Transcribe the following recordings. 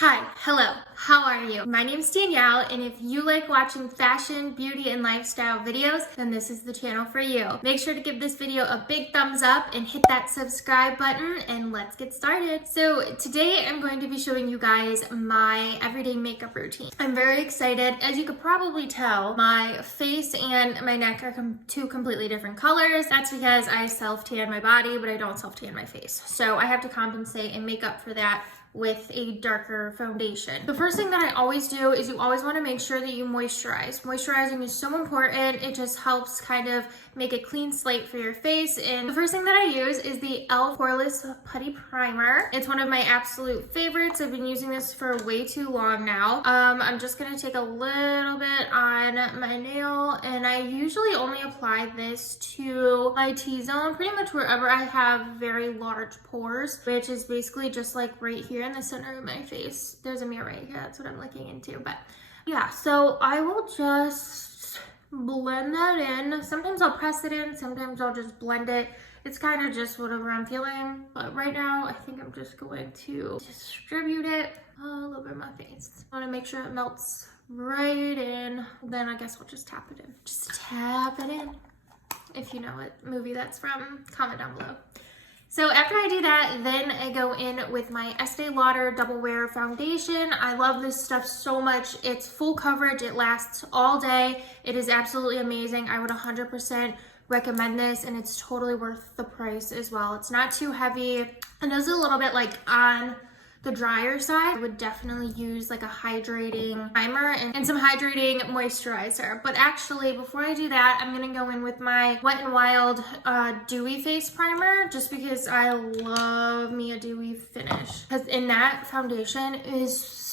Hi, hello, how are you? My name's Danielle, and if you like watching fashion, beauty, and lifestyle videos, then this is the channel for you. Make sure to give this video a big thumbs up and hit that subscribe button, and let's get started. So today I'm going to be showing you guys my everyday makeup routine. I'm very excited. As you could probably tell, my face and my neck are two completely different colors. That's because I self-tan my body, but I don't self-tan my face. So I have to compensate and make up for that with a darker foundation. The first thing that I always do is you always want to make sure that you moisturize. Moisturizing is so important. It just helps kind of make a clean slate for your face. And the first thing that I use is the e.l.f. Poreless Putty Primer. It's one of my absolute favorites. I've been using this for way too long now. I'm just gonna take a little bit on my nail, and I usually only apply this to my T-zone, pretty much wherever I have very large pores, which is basically just like right here in the center of my face. There's a mirror right here, that's what I'm looking into. But yeah, so I will just blend that in. Sometimes I'll press it in, sometimes I'll just blend it. It's kind of just whatever I'm feeling, but right now I think I'm just going to distribute it all over my face. I want to make sure it melts right in. Then I guess I'll just tap it in. Just tap it in. If you know what movie that's from, comment down below. So after I do that, then I go in with my Estee Lauder Double Wear Foundation. I love this stuff so much. It's full coverage. It lasts all day. It is absolutely amazing. I would 100% recommend this, and it's totally worth the price as well. It's not too heavy. And it's a little bit like on the drier side. I would definitely use like a hydrating primer and some hydrating moisturizer. But actually, before I do that, I'm gonna go in with my Wet n Wild Dewy Face Primer, just because I love me a dewy finish. Because in that foundation is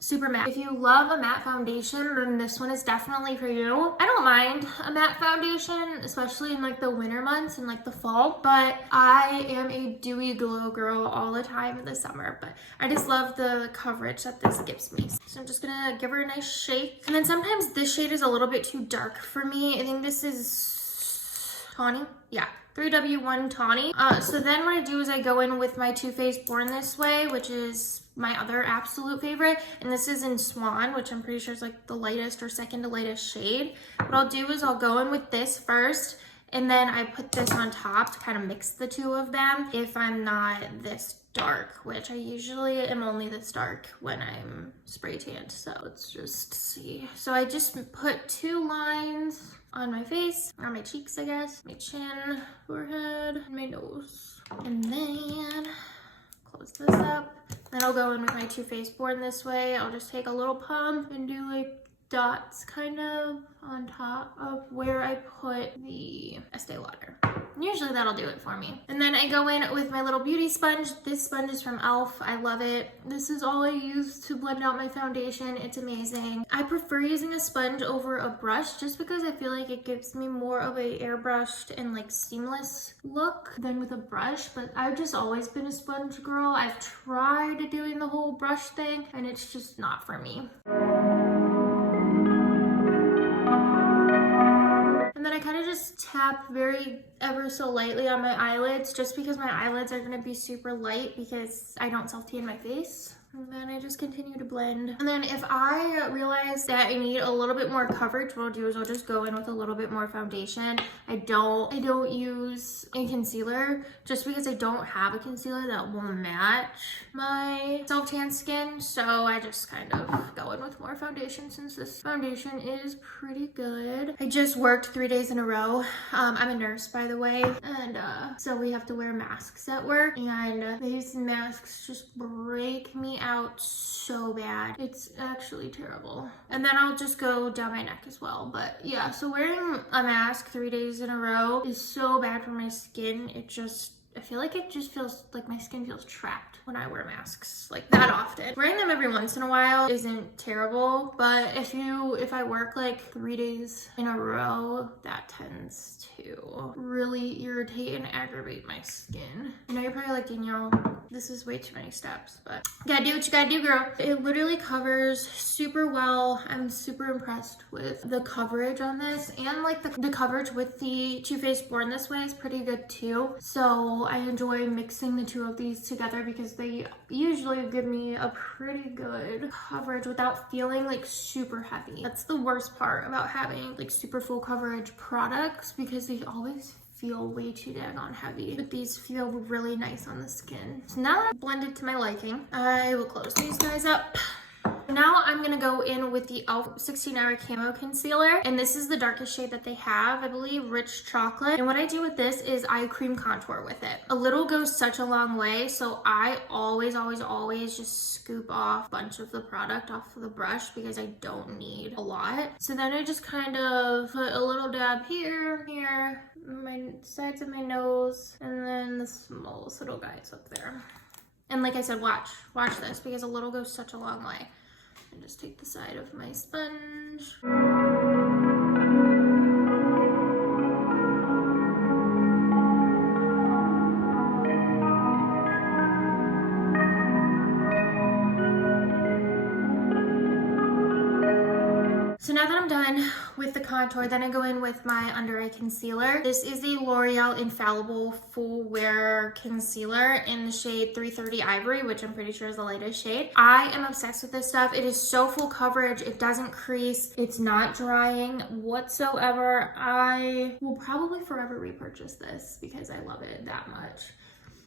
super matte. If you love a matte foundation, then this one is definitely for you. I don't mind a matte foundation, especially in like the winter months and like the fall, but I am a dewy glow girl all the time in the summer. But I just love the coverage that this gives me. So I'm just gonna give her a nice shake. And then sometimes this shade is a little bit too dark for me. I think this is tawny. Yeah. 3W1 Tawny. So then what I do is I go in with my Too Faced Born This Way, which is my other absolute favorite. And this is in Swan, which I'm pretty sure is like the lightest or second to lightest shade. What I'll do is I'll go in with this first, and then I put this on top to kind of mix the two of them if I'm not this dark, which I usually am only this dark when I'm spray tanned. So let's just see. So I just put two lines on my face, or my cheeks, I guess, my chin, forehead, and my nose. And then close this up. Then I'll go in with my Too Faced Born This Way. I'll just take a little pump and do like dots kind of on top of where I put the Estee Lauder. Usually that'll do it for me. And then I go in with my little beauty sponge. This sponge is from e.l.f. I love it. This is all I use to blend out my foundation. It's amazing. I prefer using a sponge over a brush just because I feel like it gives me more of a airbrushed and like seamless look than with a brush. But I've just always been a sponge girl. I've tried doing the whole brush thing, and it's just not for me. And then I kind of just tap ever so lightly on my eyelids, just because my eyelids are going to be super light because I don't self-tan my face. And then I just continue to blend. And then if I realize that I need a little bit more coverage, what I'll do is I'll just go in with a little bit more foundation. I don't use a concealer just because I don't have a concealer that will match my self-tan skin. So I just kind of go in with more foundation since this foundation is pretty good. I just worked 3 days in a row. I'm a nurse, by the way. And so we have to wear masks at work. And these masks just break me out so bad. It's actually terrible. And then I'll just go down my neck as well. But yeah, so wearing a mask 3 days in a row is so bad for my skin. I feel like it just feels like my skin feels trapped when I wear masks like that often. Wearing them every once in a while isn't terrible, but if I work like 3 days in a row, that tends to really irritate and aggravate my skin. I know you're probably like, Danielle, This is way too many steps, but you gotta do what you gotta do, girl. It literally covers super well. I'm super impressed with the coverage on this, and like the coverage with the Too Faced Born This Way is pretty good too. So I enjoy mixing the two of these together because they usually give me a pretty good coverage without feeling like super heavy. That's the worst part about having like super full coverage products, because they always feel way too daggone heavy, but these feel really nice on the skin. So now that I've blended to my liking, I will close these guys up. Now I'm gonna go in with the e.l.f. 16-Hour Camo Concealer, and this is the darkest shade that they have, I believe, Rich Chocolate. And what I do with this is I cream contour with it. A little goes such a long way, so I always just scoop off a bunch of the product off of the brush because I don't need a lot. So then I just kind of put a little dab here, my sides of my nose, and then the smallest little guys up there. And like I said, watch this, because a little goes such a long way. And just take the side of my sponge. So now that I'm done with the contour, then I go in with my under eye concealer. This is the L'Oreal Infallible Full Wear Concealer in the shade 330 Ivory, which I'm pretty sure is the lightest shade. I am obsessed with this stuff. It is so full coverage. It doesn't crease. It's not drying whatsoever. I will probably forever repurchase this because I love it that much.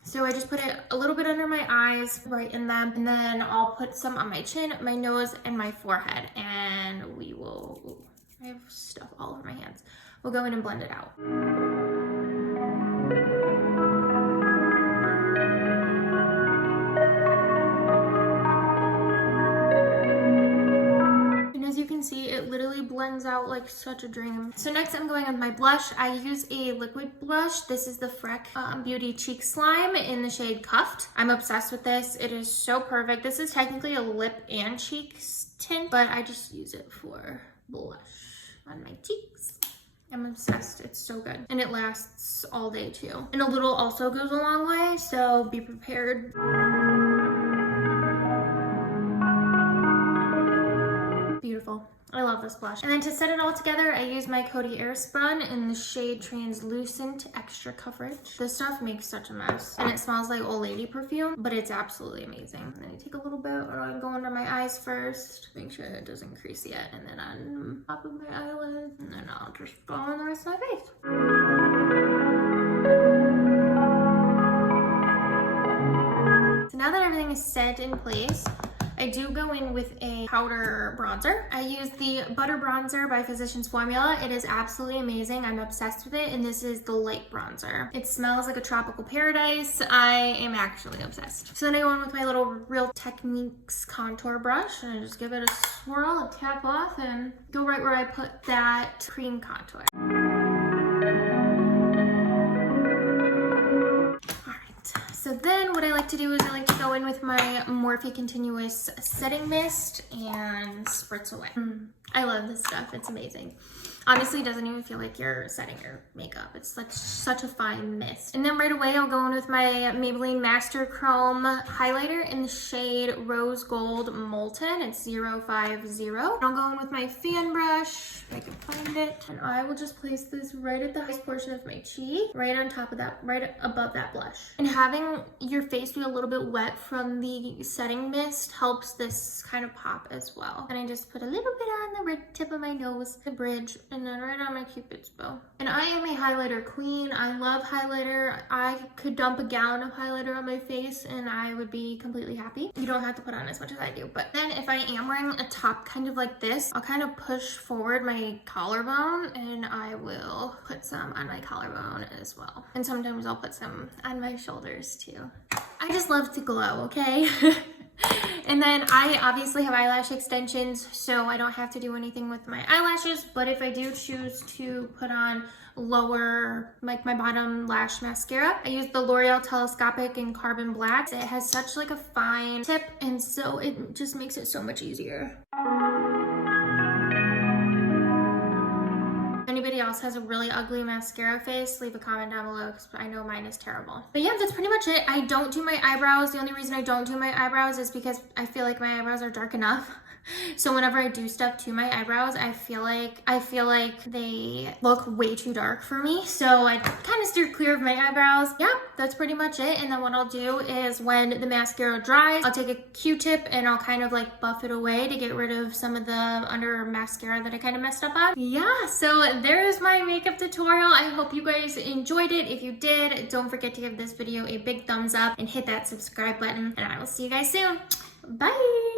So I just put it a little bit under my eyes, right in them, and then I'll put some on my chin, my nose, and my forehead, and we will, ooh, I have stuff all over my hands. We'll go in and blend it out. As you can see, it literally blends out like such a dream. So next I'm going with my blush. I use a liquid blush. This is the Freck Beauty Cheek Slime in the shade Cuffed. I'm obsessed with this. It is so perfect. This is technically a lip and cheeks tint, but I just use it for blush on my cheeks. I'm obsessed. It's so good. And it lasts all day too. And a little also goes a long way, so be prepared. Beautiful. I love this blush. And then to set it all together, I use my Coty Airspun in the shade Translucent Extra Coverage. This stuff makes such a mess. And it smells like old lady perfume, but it's absolutely amazing. And then I take a little bit, or I go under my eyes first, make sure it doesn't crease yet, and then on top of my eyelid, and then I'll just go on the rest of my face. So now that everything is set in place, I do go in with a powder bronzer. I use the Butter Bronzer by Physicians Formula. It is absolutely amazing. I'm obsessed with it, and this is the light bronzer. It smells like a tropical paradise. I am actually obsessed. So then I go in with my little Real Techniques contour brush, and I just give it a swirl, a tap off, and go right where I put that cream contour. So then what I like to do is I like to go in with my Morphe Continuous Setting Mist and spritz away. I love this stuff. It's amazing. Honestly, it doesn't even feel like you're setting your makeup. It's such a fine mist. And then right away, I'll go in with my Maybelline Master Chrome highlighter in the shade Rose Gold Molten. It's 050. I'll go in with my fan brush, if I can find it. And I will just place this right at the highest portion of my cheek, right on top of that, right above that blush. And having your face be a little bit wet from the setting mist helps this kind of pop as well. And I just put a little bit on the tip of my nose, the bridge, and then right on my Cupid's bow. And I am a highlighter queen. I love highlighter. I could dump a gallon of highlighter on my face and I would be completely happy. You don't have to put on as much as I do. But then if I am wearing a top kind of like this, I'll kind of push forward my collarbone and I will put some on my collarbone as well. And sometimes I'll put some on my shoulders too. I just love to glow, okay? And then I obviously have eyelash extensions, so I don't have to do anything with my eyelashes, but if I do choose to put on lower, like my bottom lash mascara, I use the L'Oreal Telescopic in Carbon Black. It has such like a fine tip, and so it just makes it so much easier. Anybody else else has a really ugly mascara face, leave a comment down below because I know mine is terrible. But yeah, that's pretty much it. I don't do my eyebrows. The only reason I don't do my eyebrows is because I feel like my eyebrows are dark enough. So whenever I do stuff to my eyebrows, I feel like they look way too dark for me. So I kind of steer clear of my eyebrows. Yeah, that's pretty much it. And then what I'll do is when the mascara dries, I'll take a Q-tip and I'll kind of like buff it away to get rid of some of the under mascara that I kind of messed up on. Yeah, so there's my makeup tutorial. I hope you guys enjoyed it. If you did, don't forget to give this video a big thumbs up and hit that subscribe button. And I will see you guys soon. Bye!